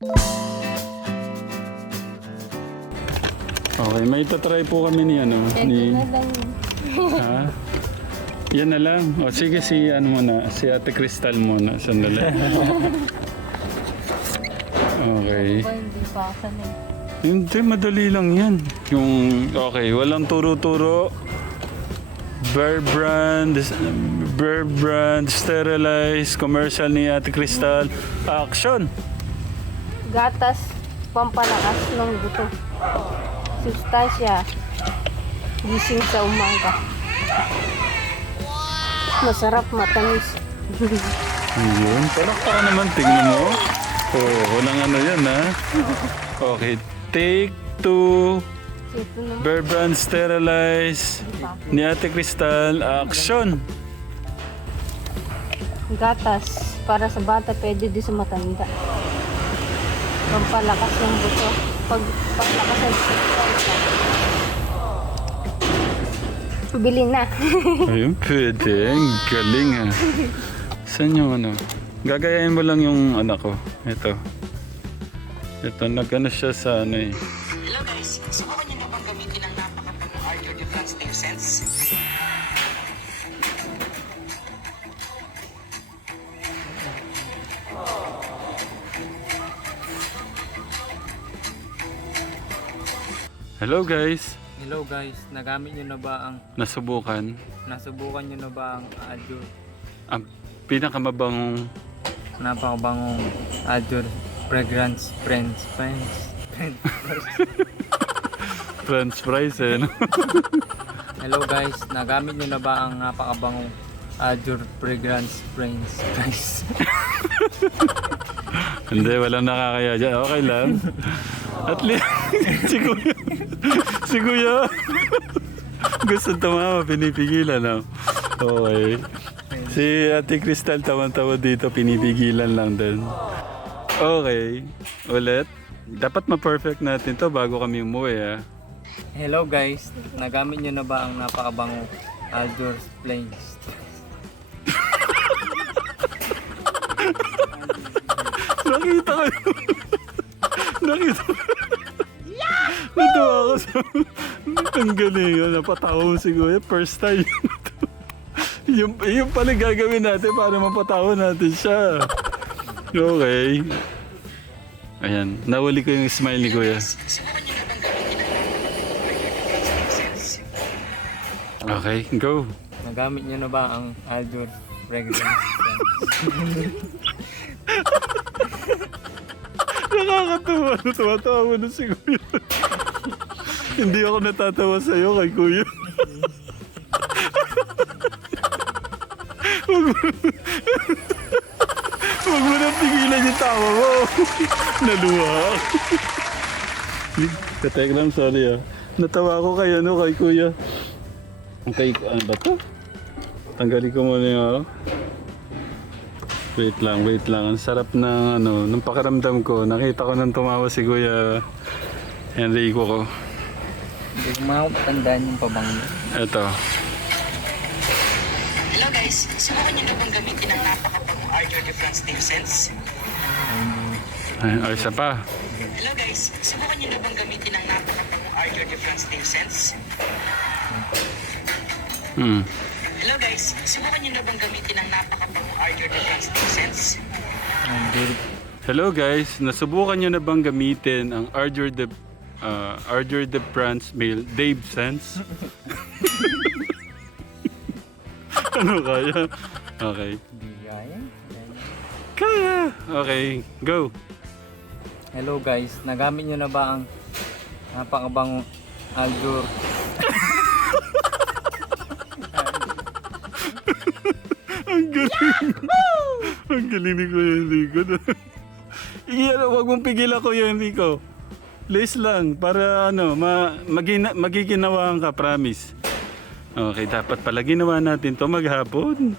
Okay, may tatry po kami ni ano, ni... Ha? Yan na lang. O sige, si ano muna, si Ate Crystal muna. Sandali. Okay. hindi pa sanay. Hindi, madali lang yan. Yung, okay, walang turo-turo. Bear brand, Bear brand, sterilized, commercial ni Ate Crystal. Action! Gatas, pampalakas ng buto. Sustansya, gising sa umaga. Masarap, matamis. Yun, palakpakan naman, tingnan mo. Oh, walang ano yan ha. Okay, take two. Bear brand, sterilized ni Ate Crystal. Action! gatas, para sa bata, pwede din sa matanda. Pampalakas ng buto. Pag pampalakas ng sustansya. Bili na. Ayun, pwede. Ang galing ha. Saan yung ano? Gagayain mo lang yung anak ko. Ito. Ito, nag-ano siya sa ano eh. Hello guys, subukan niyo na bang gamitin ang napakapagong Archer Defense Air Sense? Hello guys! Hello guys, nagamit nyo na ba ang, Nasubukan. nasubukan nyo na ba ang Azure, Ang pinakamabangong napakabangong Azure Fragrance Friends, Friends, Friends. fries eh. no? Hello guys, nagamit nyo na ba ang napakabangong Azure Fragrance Friends, Friends. Hindi, walang nakakaya dyan. Okay lang. At least, si Kuya, si Kuya, gusto tumawa, pinipigilan. No? Okay. Si Ate Crystal tawan-tawa dito, pinipigilan lang din. Okay. Ulit. Dapat ma-perfect natin to bago kami umuwi ah. Hello guys, nagamit nyo na ba ang napakabangong Azure Plains? Nakita ko yun. Nakita ko. Natuwa ako sa... Ang galing yun. Napatawa mo si Kuya. First time. yung, yung pala gagawin natin para mapatawa natin siya. Okay. Ayan. Nawali ko yung smile ni Kuya. Niyo? Okay, go. Nagamit nyo na ba ang Azure Fragrance? Nakakatawa. Tuwa-tawa mo na si Kuya. Hindi ako natatawa sa'yo kay Kuya. Huwag mo, Huwag mo nang pigilan yung tawa mo. Naluwa ako. Katek lang, sorry ah. Natawa ako kay ano, kay Kuya. Kay, ano ba to? Tanggalin ko muna yung ano. Wait lang, wait lang. Ang sarap ng ano, ng pakiramdam ko. Nakita ko nang tumawa si Kuya Enrico ko. Hindi ko makatandaan yung pabango. Eto. Hello guys, subukan niyo na bang gamitin ang napakapagong Archer Defense Air Sense? Ay, ay, isa pa. Hello guys, subukan niyo na bang gamitin ang napakapagong Archer Defense Air Sense? Hmm. Hello guys, subukan niyo na bang gamitin ang napakapagong Archer Defense Air Sense? Hindi, Hello guys, nasubukan nyo na bang gamitin ang Ardor de uh, Ardor de France Mail Dave Sense? ano kaya? Okay. kaya. Kaya! Okay, go. Hello guys, nagamit nyo na ba ang napakabangong Azure Ang galing. Ang galing ni Kuya Enrico. Iyan, huwag mong pigilan Kuya Enrico. Please lang, para ano, ma, magina, magiginawa ka, promise. Okay, dapat pala ginawa natin to maghapon.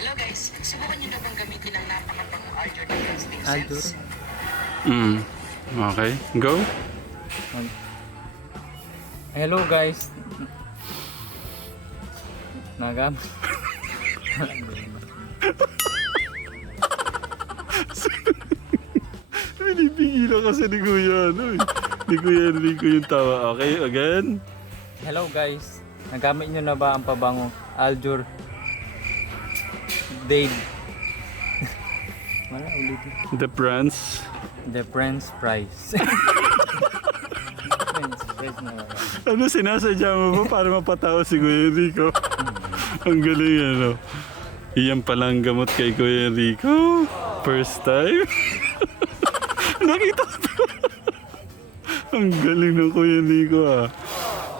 Hello guys, subukan niyo na bang gamitin ang napakapagong Archer Defense? Sense? Mm. Okay, go. Hello guys. Nagamit. Pinipigilan kasi ni Kuya, ano eh. Ni Kuya Enrico yung tawa. Okay, again. Hello guys, nagamit nyo na ba ang pabango Aljur Dave? Wala ulitin. The Prince. The Prince Prize. Prince Prize na wala. Ano, sinasadya mo ba para mapatawa si Kuya Enrico? Ang galing, ano. Iyan palang gamot kay Kuya Enrico. First time. Nakita ko. Ang galing ng Kuya Enrico, ah.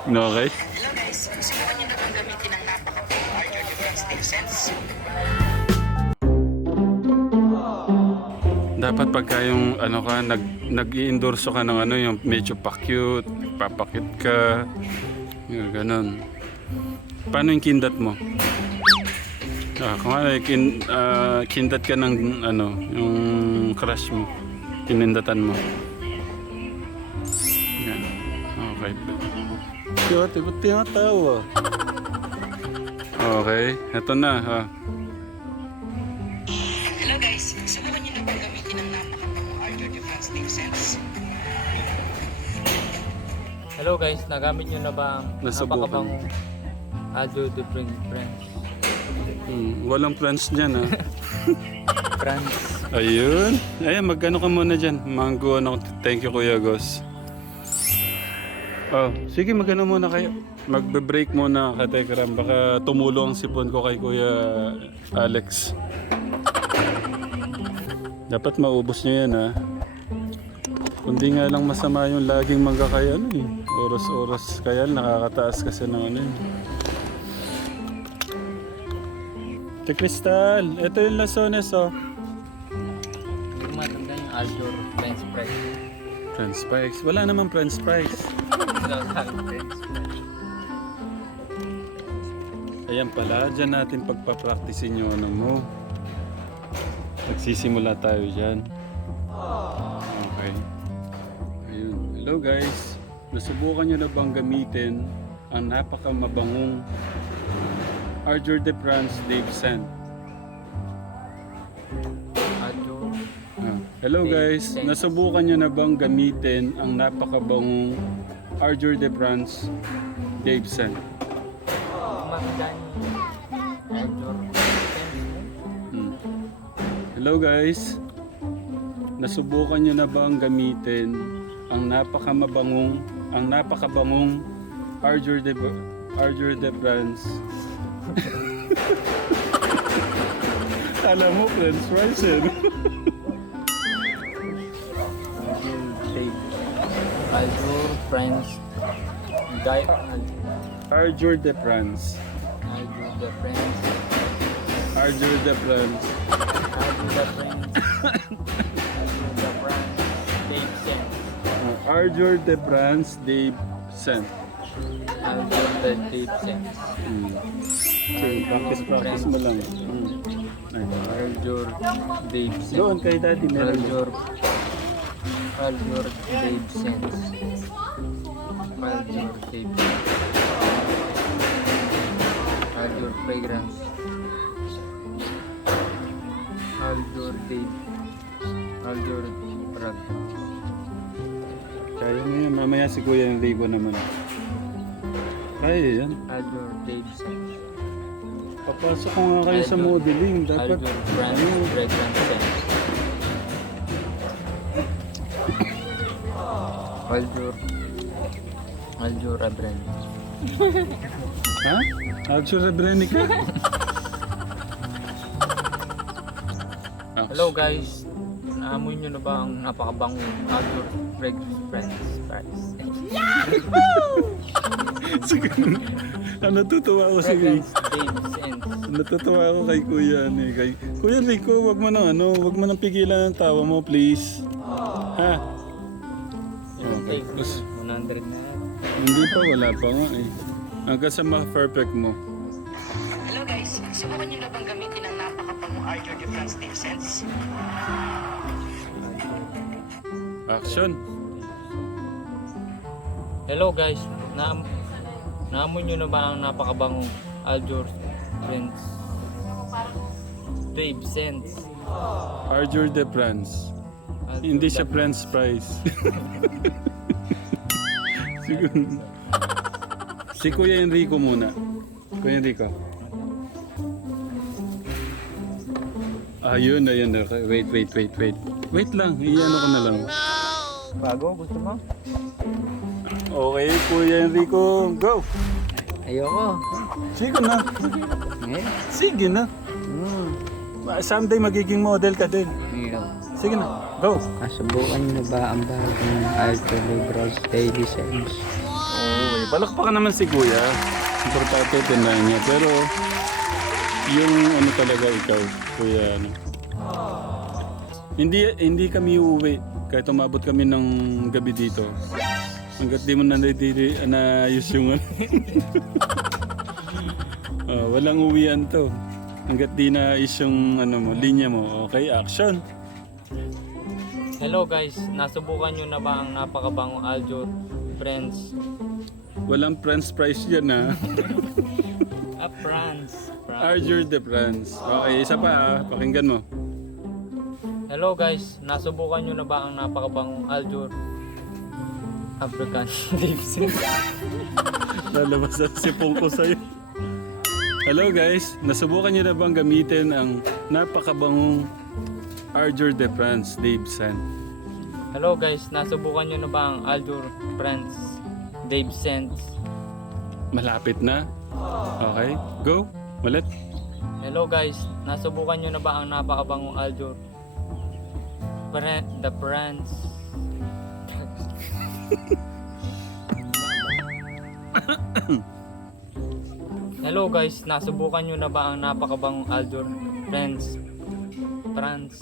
Okay? Hello guys, niyo gamitin ang Arjo Sense? Dapat pagka yung ano ka, nag, nag-i-endorso ka ng ano, yung medyo pa-cute, papakit ka, yung ganun. Paano yung kindat mo? Ah, kung ano, kin, ah, kindat ka ng ano, yung crush mo, kinindatan mo. Yan. Okay. Cute, ba't tinatawa? Okay, eto na ha. Hello guys, subukan niyo na bang gamitin ang napakapang Arjo Difference Sense? Hello guys, nagamit nyo na ba ang Nasubukan. napakabango Aljur The Prince Prince? Hmm, walang plans dyan ha. Prince. Ayun. Ayun, magkano ka muna dyan. Mango, ano. Thank you, Kuya Gos. Oh, sige, magkano muna kayo. Magbe-break muna, katekram. Baka tumulong sipon ko kay Kuya Alex. Dapat maubos niyo yan, ha. Kundi nga lang masama yung laging mangga kaya, ano eh. Oras-oras kaya, nakakataas kasi ng ano eh. Te Crystal, ito yung lasones, oh. French fries. Wala naman French fries. Ayan pala, dyan natin pagpapraktisin yung ano mo. Nagsisimula tayo dyan. Okay. Ayun. Hello guys. Nasubukan nyo na bang gamitin ang napakamabangong Arjur de France Dave Scent? Hello guys, nasubukan nyo na bang gamitin ang napakabangong Arjur de France Dave Scent? Matanda yung Aljur Prince. Hmm. Hello guys. Nasubukan nyo na ba ang gamitin ang napakamabangong ang napakabangong Arjur de Arjur de France? Alam mo, French fries Aljur Prince. Guy Arjur de France. Aljur the Prince. Arjur de France. Aljur the Prince. Aljur the Prince. Dave Sen. Uh, Arjur de France Dave Scent. Aljur the Dave Sen. Hmm. So, practice practice mo lang. Hmm. Aljur Dave Sen. Doon kay daddy meron. Aljur Aljur Dave Sen. Aljur Dave Sen. Aljur Fragrance. Aljur Dave. Aljur Rag. Kaya mo yan. Mamaya si Kuya Enrico naman. Kaya yan. Aljur Dave Sen. Papasok ko nga kayo sa modeling. Dapat Aljur Brand ano, Fragrance Sen. Aljur Aljur Brand. ha? Arjur Rebrenica? Hello guys! Naamoy nyo na ba ang napakabangong Aljur Fragrance Friends Price? Sige. Ah, natutuwa ako sa Sense. Natutuwa ako kay Kuya ano eh, kay Kuya Rico, wag mo nang ano, wag mo nang pigilan ang tawa mo, please. Ha? Tapos, 100 na yan. hindi pa, wala pa nga eh. Hanggang sa ma-perfect mo. Hello guys, subukan niyo na bang gamitin ang napakapang Arjo Difference Sense? Action! Hello guys! Naam naamoy nyo na ba ang napakabangong Aljur Friends Dave Sense? Arjur de France. Hindi siya french fries. Siguro. Si Kuya Enrico muna. Kuya Enrico. Ayun, ayun. Wait, wait, wait, wait. Wait lang, iyan ko na lang. Bago, gusto mo? Okay, Kuya Enrico, go! Ayoko. Sige na. Eh? Sige na. Hmm. Someday magiging model ka din. Iyo. Sige na, go! Nasubukan niyo na ba ang bagong Alto Libros Daily Sense? Okay, palakpakan naman si Kuya. Importante tindahan niya. Pero, yung ano talaga ikaw, Kuya, ano. Hindi, hindi kami uuwi. Kahit umabot kami ng gabi dito. Hanggat di mo na natiri, naayos yung ano. Ah, walang uwian to. Hanggat di naayos yung ano mo, linya mo. Okay, action. Hello guys, nasubukan niyo na ba ang napakabangong Aljur Friends? Walang French fries yan ha. Ah, France. Arjur de France. Okay, isa pa ha. Pakinggan mo. Hello guys, nasubukan niyo na ba ang napakabangong Aljur African Sea? Lalabas na sipong ko sa'yo. Hello guys, nasubukan niyo na bang gamitin ang napakabangong Arjur de France Dave San? Hello guys, nasubukan niyo na ba ang Aljur Friends Dave Sense? Malapit na. Okay, go. Ulit. Hello guys, nasubukan niyo na ba ang napakabangong Aljur? Fran- the Friends Hello guys, nasubukan nyo na ba ang napakabangong Aljur Friends Trans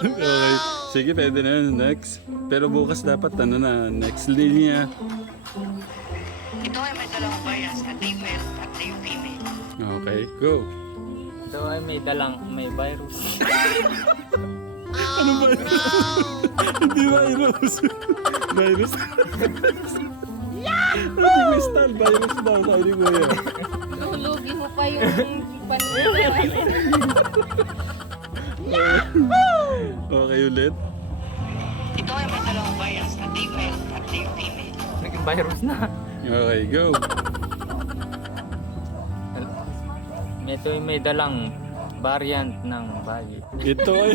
okay. Sige, pwede na yun. Next. Pero bukas dapat ano na, next linya. Ito ay may dalawang bias team male at team female. Okay, go. Ito ay may dalang may virus Ano ba? Hindi virus. virus. Hindi crystal, virus daw. Sabi ni Kuya. Lulugi mo pa yung panira. Okay, ulit. Ito ay may dalawang bias na team male at team female. Naging virus na Okay, go. Ito ay may dalang variant ng bagay Ito ay...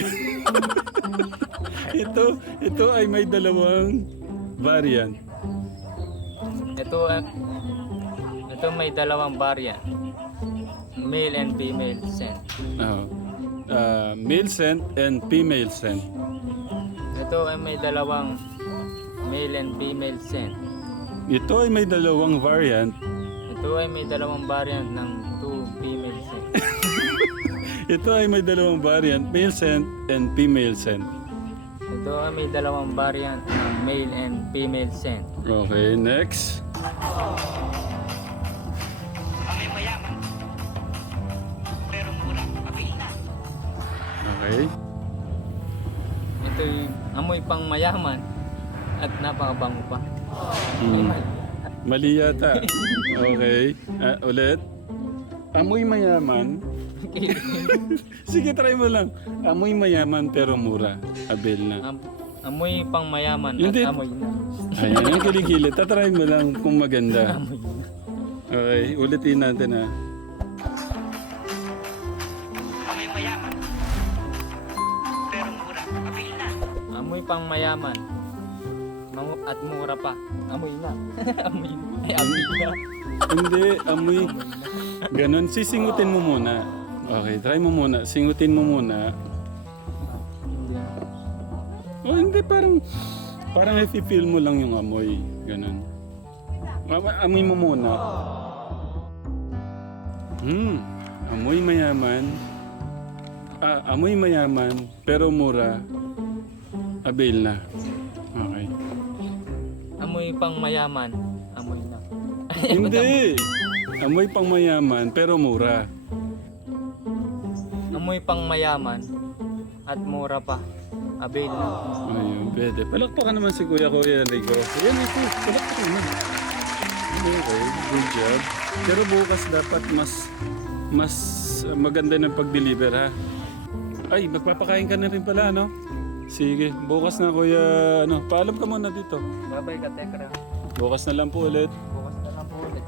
ito, ito ay may dalawang variant. Ito ay ito may dalawang variant Male and female scent Oh. Uh, male scent and female scent. Ito ay may dalawang male and female scent Ito ay may dalawang variant. Ito ay may dalawang variant ng two female scent Ito ay may dalawang variant, male scent and female scent. Ito ay may dalawang variant ng male and female scent. Okay, next. Okay. Ito yung amoy pang mayaman at napakabango pa. Hmm. Mali yata. Okay. Ah, ulit. Amoy mayaman. Sige, try mo lang. Amoy mayaman pero mura. Abel na. Am- amoy pang mayaman Hindi. at amoy na. Ayan, yung kilikili. Tatry mo lang kung maganda. Amoy na. Okay, ulitin natin ah. Pang mayaman. At mura pa. Amoy na. amoy na. Ay, amoy na. Hindi, amoy. Ganon, sisingutin mo muna. Okay, try mo muna. Singutin mo muna. Oh, hindi, parang, parang i-feel mo lang yung amoy. Ganon. Am- amoy mo muna. Hmm, amoy mayaman. Ah, amoy mayaman, pero mura. Avail na. Okay. Amoy pang mayaman. Amoy na. Hindi! Amoy pang mayaman, pero mura. Amoy pang mayaman at mura pa. Avail na. Ayun, pwede. Palakpakan naman si Kuya Kuya Enrico. Yan, ito. Palakpakan mo. Okay, good job. Pero bukas dapat mas mas maganda ng pag-deliver ha. Ay, magpapakain ka na rin pala, no? Sige, bukas na kuya, ano, paalam ka muna dito. Bye-bye ka, Tekra. Bukas na lang po ulit. Bukas na lang po ulit.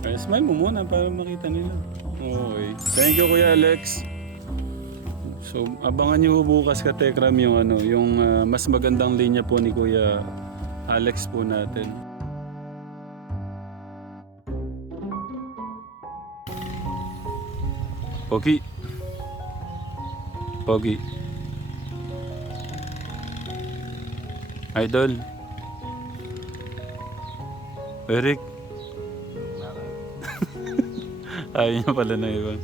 Ay, smile mo muna para makita nila. Okay. Thank you Kuya Alex. So, abangan niyo bukas ka Tekram yung ano, yung ah, mas magandang linya po ni Kuya Alex po natin. Pogi. Pogi. Idol. Eric. Ayaw niya pala na iba.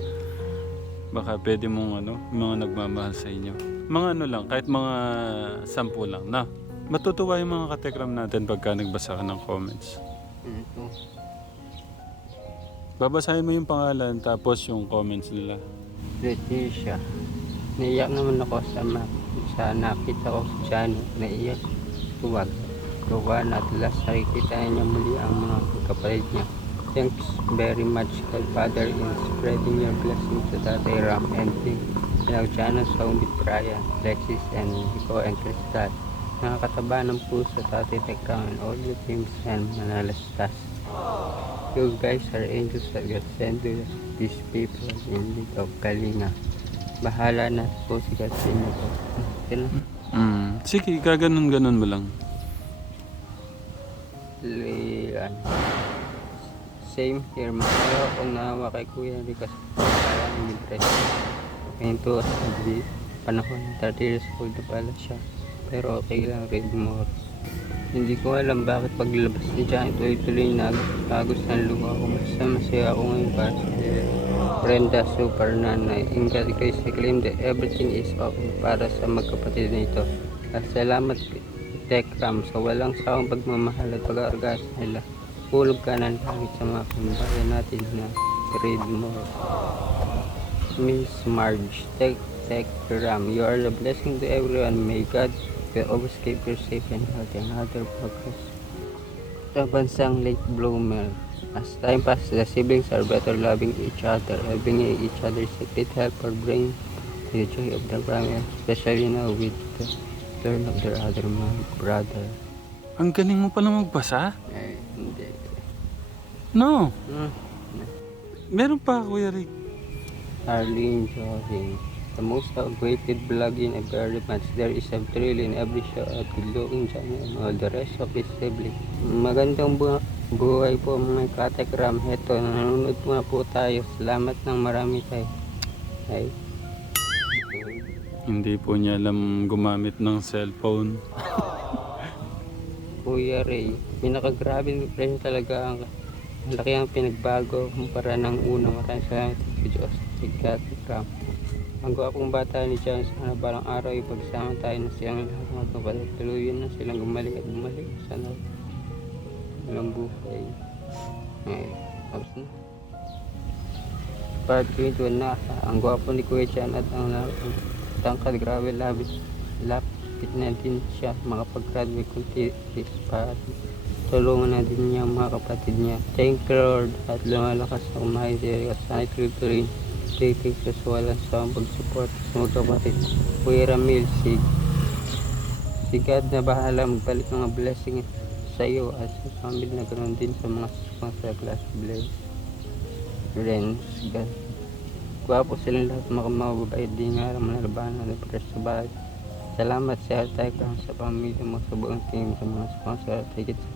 Baka pwede mong ano, mga nagmamahal sa inyo. Mga ano lang, kahit mga sampu lang na. Matutuwa yung mga katekram natin pagka nagbasa ka ng comments. Babasahin mo yung pangalan tapos yung comments nila. Leticia. Naiyak naman ako sa, ma- sa nakita ko si Johnny. Naiyak. Tuwag. Tuwan at last nakikita niya muli ang mga kapatid niya. Thanks very much kay Father in spreading your blessings to Tatay Ram and. Now, Jana Song with Brian, Lexis, and Nico and Crystal. Nakakataba ng puso Tatay Tekram and all your teams and Manalastas. You guys are angels that God sent to these people in need of kalinga. Bahala na po si God sa inyo po. Mm. Sige, gaganon-ganon mo lang. Li- ano. Same here. Masaya naawa kay Kuya kasi parang libre. Ngayon to, sabi, panahon 30 years old na pala siya. Pero okay lang, read more. Hindi ko alam bakit paglabas ni Johnny tuloy-tuloy na agos ng luha ko. Basta masaya ako ngayon para sa Brenda Super Nanay. In God grace, I claim that everything is okay para sa magkapatid na ito. At salamat Tekram sa walang sawang pagmamahal at pag-aargas nila. Hulog ka ng langit sa mga kumbayan natin na read more. Miss Marge, Tek Tekram, you are a blessing to everyone. May God will always keep you safe and healthy and other progress. Sa bansang late bloomer, as time passes, the siblings are better loving each other, helping each other secret help or bring the joy of the family, especially now with the turn of their other man, brother. Ang galing mo pala magbasa? Eh, hindi. No. Hmm. Meron pa, Kuya Rick. Arlene Joring. The most awaited vlog in every match. There is a thrill in every shot at glowing channel and all the rest of his sibling. Magandang bu- buhay po mga katekram. Heto, nanonood po na po tayo. Salamat ng marami tayo. Ay. Hindi po niya alam gumamit ng cellphone. Kuya Ray, pinakagrabe ng presyo talaga ang laki ang pinagbago kumpara ng una. Maraming salamat sa Diyos. Ikatikram. Ang gwapong bata ni John sana balang araw ipagsama tayo na siyang lahat mga kapatid. Tuluyan na silang gumaling at bumalik. Sana walang buhay. Eh, tapos na. Part 21 na. Ang gwapo ni Kuya Chan at ang ang tangkad grabe labis. Lapit na din siya makapag-graduate kung tiis pa. Tulungan na din niya mga kapatid niya. Thank you Lord at lumalakas na kumain si Eric at sana tuloy Taking sa walang sa pag-support sa mga kapatid. Kuya Ramil, si, si God na bahala magbalik mga blessing sa iyo at sa family na ganoon din sa mga susupang sa class bless. Friends, God. Gwapo silang lahat mga mababayad din nga manalabanan ng press sa bahay. Salamat sa Crown sa pamilya mo sa buong team sa mga sponsor at higit sa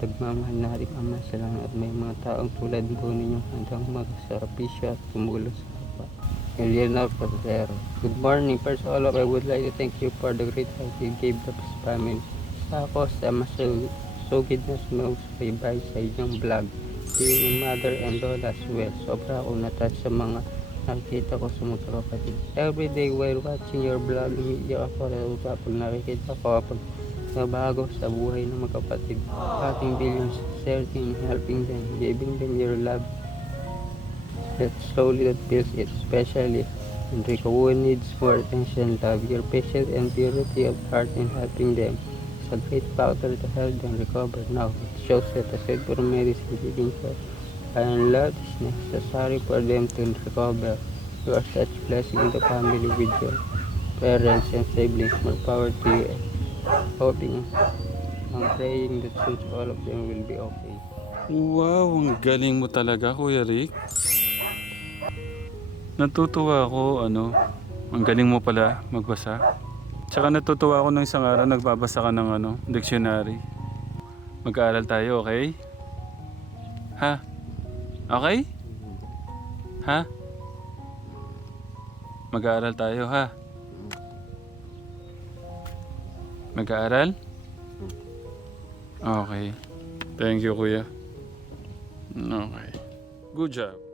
Tagmamahal na rin ama salamat at may mga taong tulad po ninyo handang magsarapisyo at tumulong sa kapwa. Eleanor Portero. Good morning. First of all, I would like to thank you for the great help you gave the family. Sa ako sa masugid na sumusubaybay sa inyong vlog. Being a mother and lola as well. Sobra akong natouch sa mga nakikita ko sa mga kapatid. Every day while watching your vlog, umiiyak ako sa pag nakikita ko pag nabago sa buhay ng mga kapatid. Ating billions, serving, helping them, giving them your love. That slowly that feels it, especially Enrico who needs more attention, love, your patience and purity of heart in helping them. It's a great factor to help them recover now. It shows that the silver medicine giving care and love is necessary for them to recover. You are such blessing in the family with your parents and siblings, more power to you. Hoping, I'm praying that soon all of them will be okay. Wow, ang galing mo talaga, Kuya Rick. Natutuwa ako, ano, ang galing mo pala magbasa. Tsaka natutuwa ako ng isang araw nagbabasa ka ng ano, dictionary. Mag-aaral tayo, okay? Ha? Okay? Ha? Mag-aaral tayo, ha? Mag-aaral? Okay. Thank you, kuya. Okay. Good job.